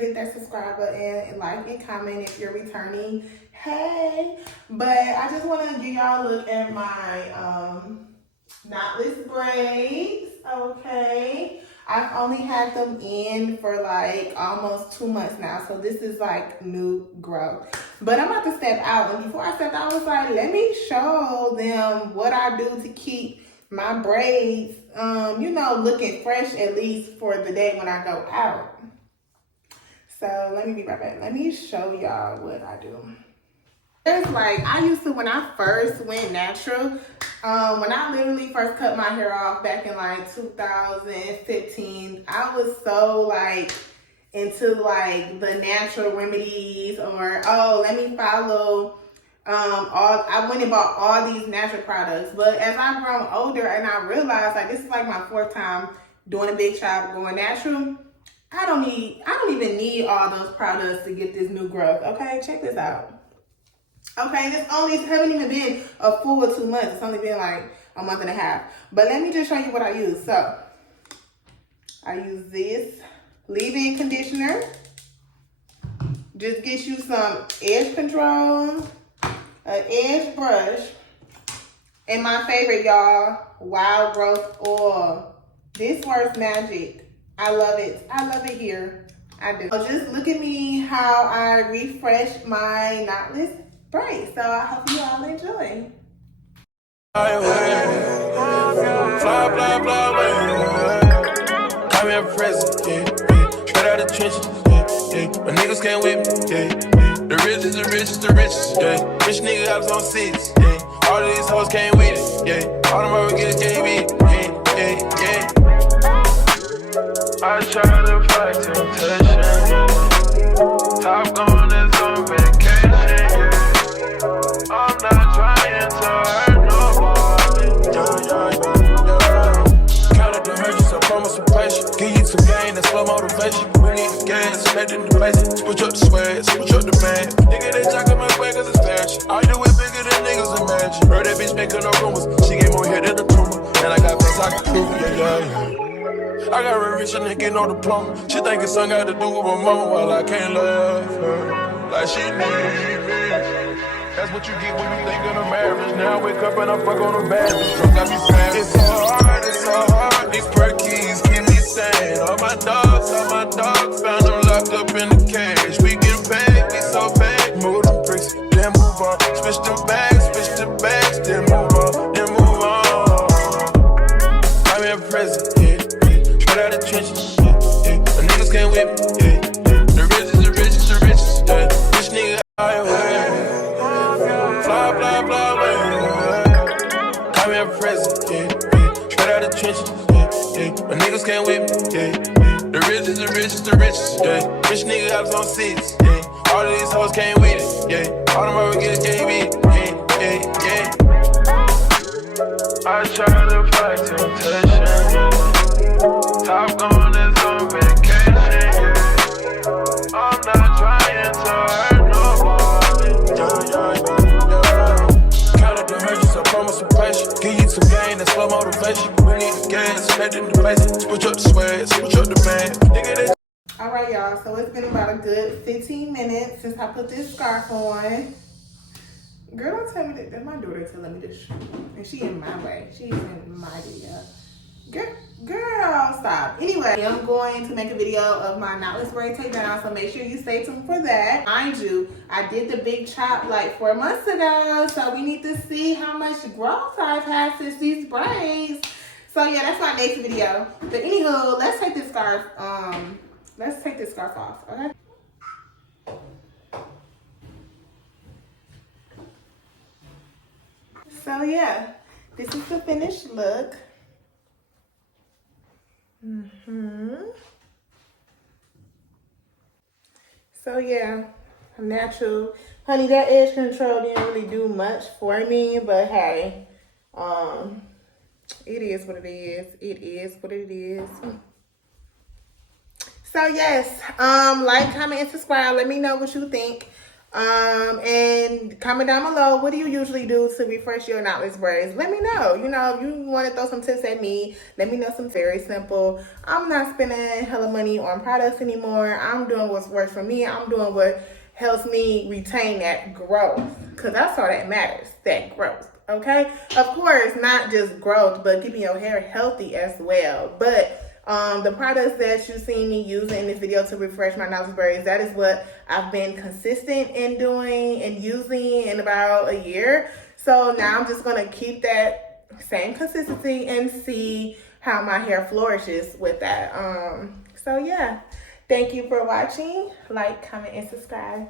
hit that subscribe button and like and comment if you're returning. Hey, but I just want to give y'all a look at my knotless braids. Okay, I've only had them in for like almost 2 months now, so this is like new growth. But I'm about to step out, and before I stepped out, I was like, let me show them what I do to keep my braids, you know, looking fresh, at least for the day when I go out. So let me be right back. Let me show y'all what I do. There's like, I used to, when I first went natural, when I literally first cut my hair off back in like 2015, I was so like into like the natural remedies, or oh, let me follow I went and bought all these natural products. But as I've grown older and I realized like this is like my 4th time doing a big chop, going natural, I don't even need all those products to get this new growth. Okay, check this out. Okay, this only haven't even been a full 2 months. It's only been like a month and a half. But let me just show you what I use. So I use this leave-in conditioner. Just get you some edge control, an edge brush, and my favorite, y'all, wild growth oil. This works magic. I love it. I love it here. I do. So just look at me how I refresh my knotless braids. So I hope you all enjoy. Fly, blah, blah, I'm in prison, yeah. Straight out the trenches, yeah. My niggas can't with me, yeah. The richest, the richest, the richest, yeah. Rich nigga hops on 6, yeah. All of these hoes came with it, yeah. All them other niggas came with it, yeah, yeah, yeah. I try to fight temptation, yeah. Top gun is on vacation, yeah. I'm not trying to hurt nobody, Count up the hundreds, I promise some patience. Give you some gain and slow motivation. We need the gas, let in the place. Switch up the swag, switch up the band. Nigga, they talking my way cause it's fashion. I do it bigger than niggas imagine. Heard that bitch making no rumors. She get more head than a tumor. And I got things I can prove, yeah. I got a rich and get no diploma. She think it's something got to do with my mama. While I can't love her like she need me. That's what you get when you think of a marriage. Now I wake up and I fuck on a bad bitch. Got me sad. It's so hard, it's so hard. These perkies keep me sane. All my dogs found them locked up in the cage. We get paid, we so paid. Move them bricks, then move on. Switch the bags, then move on, then move on. I'm in prison, yeah. Straight out the trenches, yeah. The niggas can't with me, yeah. The richest, the richest, the richest, yeah. Rich nigga, fly, blah, blah, blah. I'm in prison, yeah. Straight out the trenches, yeah. My niggas can't with me, yeah. The richest, the richest, the richest, yeah. Rich nigga hops on 6, yeah. All of these hoes came with it, yeah. All them other niggas came with it, yeah, yeah, yeah. I try to fight temptation, yeah. Top gun is on vacation, yeah. I'm not trying to hurt nobody, Count up the hundreds, I promise some patience. Give you some gain and slow motivation. We need the gas, let in the place. Switch up the swag, switch up the band. Nigga, they... All right, y'all. So it's been about a good 15 minutes since I put this scarf on. Girl, don't tell me that. That's my daughter telling me this. And she in my way. She's in my video. Girl, stop. Anyway, I'm going to make a video of my knotless braid takedown, so make sure you stay tuned for that. Mind you, I did the big chop like 4 months ago, so we need to see how much growth I've had since these braids. So yeah, that's my next video. But anywho, let's take this scarf. Let's take this scarf off, okay? So yeah, this is the finished look. So yeah, natural. Honey, that edge control didn't really do much for me, but hey, it is what it is. It is what it is. So yes, like, comment, and subscribe. Let me know what you think. And comment down below, what do you usually do to refresh your knotless braids? Let me know. You know, if you want to throw some tips at me, let me know. Some very simple. I'm not spending hella money on products anymore. I'm doing what works for me. I'm doing what helps me retain that growth, because that's all that matters, that growth. Okay, of course, not just growth, but keeping your hair healthy as well. But the products that you see me using in this video to refresh my knotless braids, that is what I've been consistent in doing and using in about a year. So now I'm just gonna keep that same consistency and see how my hair flourishes with that. So yeah, thank you for watching. Like, comment, and subscribe.